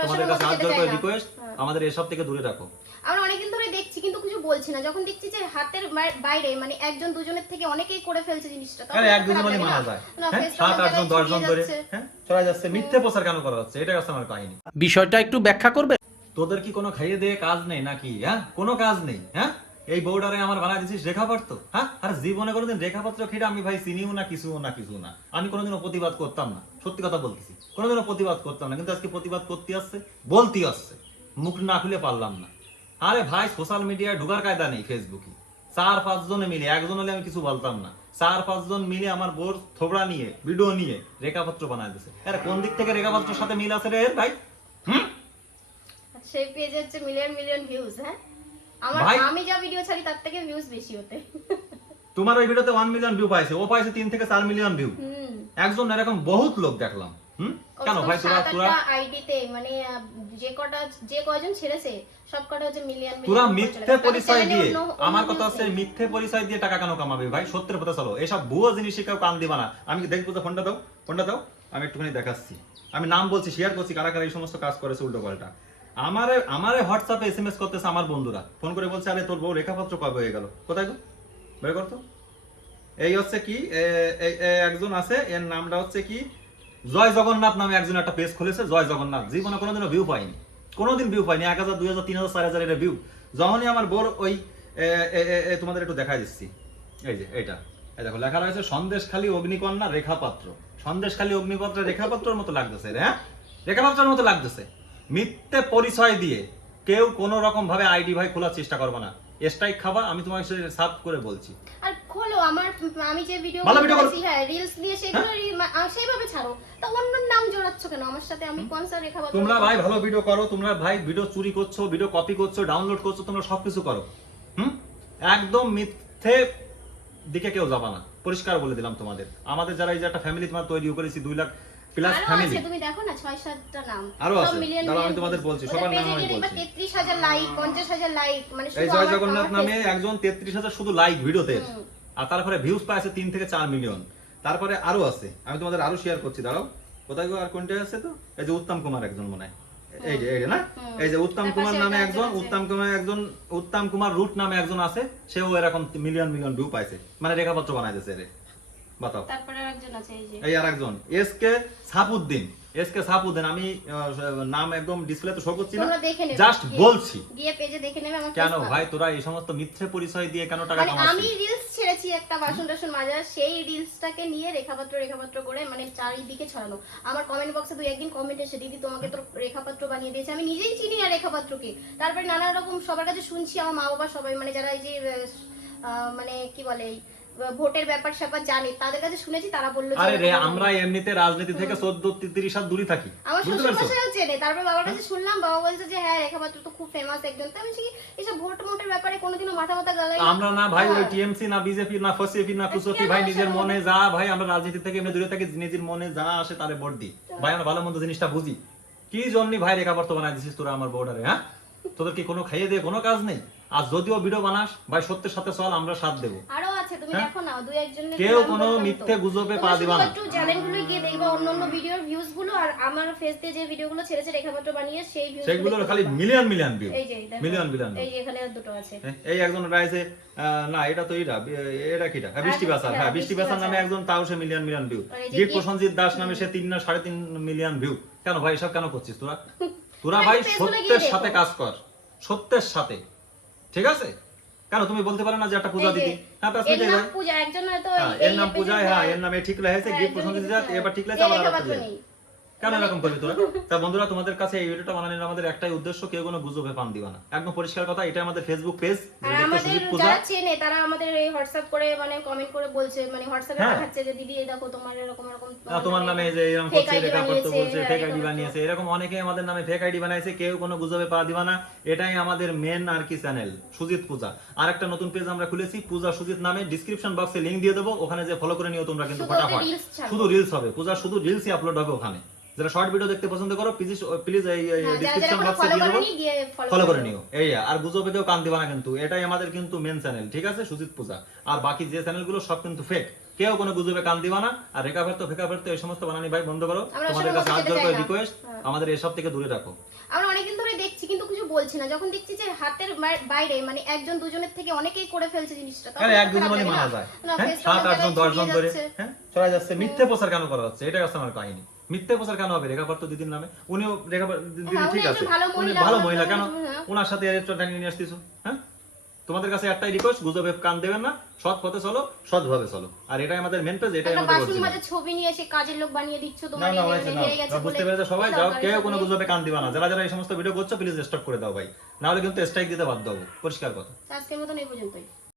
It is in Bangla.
তোমাদের কাছে হাত জোর করে রিকোয়েস্ট হ্যাঁ। আমাদের এসব থেকে দূরে রাখো আমরা অনেকদিন ধরে দেখছি কিন্তু কিছু বলছি না। যখন দেখছি যে হাতের বাইরে মানে একজন দুজনের থেকে অনেকেই করে ফেলছে জিনিসটা তখন এক দুজন মানে মানা যায়। হ্যাঁ? সাত আট আটজন দশজন ধরে হ্যাঁ? চলে যাচ্ছে মিথ্যে প্রচার কেন করা হচ্ছে এটা হচ্ছে আমার কাহিনী। বিষয়টা একটু ব্যাখ্যা করবে? তোদের কি কোনো খাইয়ে দিয়ে কাজ নেই নাকি হ্যাঁ? কোনো কাজ নেই হ্যাঁ? এই বউডারে আমার বানাই দিছিস রেখা রেখাপাত্র হ্যাঁ? আর জীবনে কোনোদিন রেখাপত্র খেয়ে আমি ভাই চিনিও না কিছু না কিছু না। আমি কোনোদিনও প্রতিবাদ করতাম না। সত্যি কথা বলতেছি। কোনোদিনও প্রতিবাদ করতাম না। কিন্তু আজকে প্রতিবাদ করতে আসছে বলতে আসছে। মুখ না খুলে পারলাম না। আরে ভাই সোশ্যাল মিডিয়ায় ঢোকার কায়দা নেই ফেসবুকে চার, পাঁচজনে মিলে একজন হলে আমি কিছু বলতাম না। চার, পাঁচজন মিলে আমার বোর থোবড়া নিয়ে ভিডিও নিয়ে রেখাপত্র বানায় দিছে। আরে কোন দিক থেকে রেখাপত্রের সাথে মিল আছে রে ভাই? হুম? সেই পেজে হচ্ছে মিলিয়ন মিলিয়ন ভিউজ হ্যাঁ? আমার ভাই- আমি যা ভিডিও ছাড়ি তার থেকে ভিউজ বেশি হতে তোমার ওই ভিডিওতে ওয়ান মিলিয়ন ভিউ পাইছে ও পাইছে তিন থেকে চার মিলিয়ন ভিউ একজন এরকম বহুত লোক দেখলাম হুম? কেন ভাই তোরা তোরা আইডিতে মানে যে কটা যে কয়জন ছেড়েছে সব কটা হচ্ছে মিলিয়ন তোরা মিথ্যে পরিচয় দিয়ে আমার কথা হচ্ছে মিথ্যে পরিচয় দিয়ে টাকা কেন কামাবে ভাই? সত্যের পথে চলো এসব ভুয়ো জিনিসে কেউ কান দিবা না। আমি দেখব তো ফোনটা দাও ফোনটা দাও। আমি একটুখানি দেখাচ্ছি। আমি নাম বলছি শেয়ার করছি কারা কারা এই সমস্ত কাজ করেছে উল্টো পাল্টা। আমারে আমারে হোয়াটসঅ্যাপে এসএমএস করতেছে আমার বন্ধুরা। ফোন করে বলছে, আরে, তোর বউ রেখাপত্র কবে হয়ে গেল। কোথায় গো? বের করতো এই হচ্ছে কি একজন আছে, এর নামটা হচ্ছে কি, জয় জগন্নাথ নামে একজন একটা পেজ খুলেছে, জয় জগন্নাথ। জীবনে কোনোদিনও ভিউ পাইনি। কোনোদিন ভিউ পাইনি, এক হাজার, দুই হাজার, তিন হাজার, চার হাজার এটা ভিউ যখনই আমার বোর ওই তোমাদের একটু দেখাই দিচ্ছি। এই যে এটা এই দেখো, লেখা রয়েছে, সন্দেশখালী অগ্নিকন্যা রেখাপাত্র। সন্দেশখালী অগ্নিপত্র রেখাপাত্রের মতো লাগতেছে হ্যাঁ? রেখাপাত্রের মতো লাগতেছে। মিথ্যে পরিচয় দিয়ে কেউ কোনো রকম ভাবে আইডি ভাই খোলার চেষ্টা করবে না। স্ট্রাইক খাবা আমি তোমাকে সাফ করে বলছি। আর খোলো আমার আমি যে ভিডিও ভালো করো। করেছি হ্যাঁ রিলস দিয়ে সেগুলো রি- মা- সেইভাবে ছাড়ো। তা অন্য নাম জড়াচ্ছ কেন? আমার সাথে আমি স্যার রেখা তোমরা ভাই ভালো ভিডিও করো তোমরা ভাই ভিডিও চুরি করছ ভিডিও কপি করছ ডাউনলোড করছ তোমরা সবকিছু করো। হুম? একদম মিথ্যে দিকে কেউ যাবা না। পরিষ্কার বলে দিলাম তোমাদের। আমাদের যারা এই যে একটা ফ্যামিলি তোমার তৈরি করেছি দুই লাখ প্লাস ফ্যামিলি তুমি দেখো না ছয় সাতটা নাম। আরও আছে। দাঁড়াও, আমি তোমাদের বলছি, সবার নাম আমি বলছি। 33,000 লাইক পঞ্চাশ হাজার লাইক মানে এই জয় জগন্নাথ নামে একজন তেত্রিশ হাজার শুধু লাইক ভিডিওতে। আর তারপরে ভিউজ থেকে মিলিয়ন তারপরে আরও আছে। আমি তোমাদের আরও শেয়ার করছি দাঁড়াও। কোথায় আর কোনটা আছে তো? এই যে উত্তম কুমার একজন মনে হয়। এই যে এই না? এই যে উত্তম কুমার নামে একজন উত্তম কুমার একজন উত্তম কুমার রুট নামে একজন আছে সেও এরকম মিলিয়ন মিলিয়ন ভিউ পাইছে। মানে রেখাপত্র বানাই দিয়েছে রে বাতাও। তারপরে একজন আছে এই যে। এই আর একজন এস কে সাপুদ্দিন এস কে সাপুদ্দিন আমি নাম একদম ডিসপ্লেতে শো করছি না। জাস্ট বলছি। গিয়ে পেজে দেখে নেবে আমার কেন ভাই তোরা এই সমস্ত মিথ্যে পরিচয় দিয়ে কেন টাকা মানে আমি রিলস ছেড়েছি একটা বাসন টাসন মাজার সেই রিলসটাকে নিয়ে রেখাপত্র রেখাপত্র করে মানে চারিদিকে ছড়ানো। আমার কমেন্ট বক্সে দুই একদিন কমেন্ট এসে দিদি তোমাকে তো রেখাপত্র বানিয়ে দিয়েছে। আমি নিজেই চিনি না রেখাপত্রকে। তারপরে নানা রকম সবার কাছে শুনছি আমার মা বাবা সবাই মানে যারা এই যে মানে কি বলে এই, ভোটের ব্যাপার স্যাপার জানে। তাদের কাছে শুনেছি তারা বলল আরে রে আমরা এমনিতে রাজনীতি থেকে চোদ্দ তিরিশ হাত দূরে থাকি। আমার শ্বশুর মশাইও চেনে। তারপর বাবার কাছে শুনলাম বাবা বলছে যে হ্যাঁ রেখাপাত্র তো খুব ফেমাস একজন। তো আমি কি, এসব ভোট মোটের ব্যাপারে কোনোদিনও মাথা মাথা গালাই আমরা না ভাই ওই হ্যাঁ। টিএমসি না বিজেপি না ফসিপি না কুসপি ভাই নিজের মনে যা ভাই আমরা রাজনীতি থেকে এমনি দূরে থাকি নিজের মনে যা আসে তারে ভোট দিই। ভাই আমরা ভালো মন্দ জিনিসটা বুঝি। কি জন্য ভাই রেখাপত্র বানাই দিছিস তোরা আমার বর্ডারে হ্যাঁ? তোদের কি কোনো খাইয়ে দিয়ে কোনো কাজ নেই? আর যদিও ভিডিও বানাস ভাই সত্যের সাথে চল আমরা সাথ দেবো। আরও আছে তুমি হ্যাঁ? দেখো না দুই একজনের কেউ কোনো মিথ্যে গুজবে পা দিবা না। একটু চ্যানেলগুলো গিয়ে দেখবা অন্য অন্য ভিডিওর ভিউজগুলো আর আমার ফেস দিয়ে যে ভিডিওগুলো ছেড়েছে রেখাপত্র বানিয়ে সেই ভিউজ সেগুলোর খালি মিলিয়ন মিলিয়ন ভিউ এই যে মিলিয়ন মিলিয়ন এই যে এখানে দুটো আছে। এই একজন না এটা তো এটা এটা কিটা? হ্যাঁ বৃষ্টি বাসার হ্যাঁ বৃষ্টি বাসার নামে একজন তাও সে million million view gift Das নামে সে তিন না সাড়ে তিন মিলিয়ন ভিউ কেন ভাই এসব কেন করছিস তোরা? তোরা ভাই সত্যের সাথে কাজ কর সত্যের সাথে ঠিক আছে? কেন তুমি বলতে পারো না যে একটা পূজা দিদি? হ্যাঁ ব্যাস মিটে যায় পূজা একজন হয়তো হ্যাঁ এর নাম পূজা হ্যাঁ এর নামে ঠিক লেগেছে গিফট জাত হ্যাঁ। এবার ঠিক লেগেছে আবার কেন এরকম করবি তোরা? তা বন্ধুরা তোমাদের কাছে এই ভিডিওটা বানানোর আমাদের একটাই উদ্দেশ্য কেউ কোনো গুজবে পান দিবা না। একদম পরিষ্কার কথা এটা আমাদের ফেসবুক পেজ আর আমাদের যারা চেনে তারা আমাদের এই হোয়াটসঅ্যাপ করে মানে কমেন্ট করে বলছে মানে হোয়াটসঅ্যাপে হ্যাঁ। পাঠাচ্ছে যে দিদি এই দেখো তোমার এরকম এরকম তোমার নামে এই যে এরকম করছে রেখা করতে বলছে ফেক আইডি বানিয়েছে। এরকম অনেকে আমাদের নামে ফেক আইডি বানাইছে কেউ কোনো গুজবে পা দিবা না। এটাই আমাদের মেন আর কি চ্যানেল সুজিত পূজা। আর একটা নতুন পেজ আমরা খুলেছি পূজা সুজিত নামে। ডিসক্রিপশন বক্সে লিংক দিয়ে দেবো ওখানে যে ফলো করে নিও তোমরা কিন্তু ফটাফট। শুধু রিলস হবে পূজা শুধু রিলসই আপলোড হবে ওখানে। যারা শর্ট ভিডিও দেখতে পছন্দ করো প্লিজ প্লিজ এই হ্যাঁ, ডিসক্রিপশন এখনও বক্সে দিয়ে follow ফলো করে। নিও। এই আর গুজবে কেউ কান দিবা না কিন্তু। এটাই আমাদের কিন্তু মেন চ্যানেল ঠিক আছে? সুজিত পূজা। আর বাকি যে চ্যানেলগুলো সব কিন্তু ফেক কেউ কোনো গুজবে কান দিবা না। আর রেখা ফেরতো ফেকা ফেরতো এই সমস্ত বানানি ভাই বন্ধ করো। তোমাদের কাছে হাত জোর করে রিকোয়েস্ট হ্যাঁ। আমাদের এসব থেকে দূরে রাখো আমরা অনেকদিন ধরে দেখছি কিন্তু কিছু বলছি না। যখন দেখছি যে হাতের বাইরে মানে একজন দুজনের থেকে অনেকেই করে ফেলছে জিনিসটা আরে খুব এক দুজন বলে মানা যায়। হ্যাঁ? সাত আটজন দশজন ধরে হ্যাঁ? চলে যাচ্ছে মিথ্যে প্রচার কেন করা হচ্ছে? এটা হচ্ছে আমার কাহিনী। মিথ্যে প্রচার কেন হবে? রেখাপাত্র দিদির নামে? উনিও রেখাপাত্র দিদি হ্যাঁ, ঠিক আছে। উনি ভালো মহিলা কেন? হ্যাঁ। ওনার সাথে টানিয়ে নিয়ে আসতেছো? হ্যাঁ? তোমাদের কাছে একটাই রিকোয়েস্ট গুজবে কান দেবেন না সৎ পথে চলো সৎভাবে চলো। আর এটাই আমাদের মেন পেজ এটাই আমাদের original। মাঝে ছবি নিয়ে এসে কাজের লোক বানিয়ে দিচ্ছ তোমার না গেছে বুঝতে। পেরেছে সবাই? যাও কেউ কোনো গুজবে কান দিবা না। যারা যারা এই সমস্ত ভিডিও করছ প্লিজ স্টপ করে দাও ভাই। না হলে কিন্তু স্ট্রাইক দিতে বাধ্য হব। পরিষ্কার কথা। আজকের মতন এই পর্যন্তই।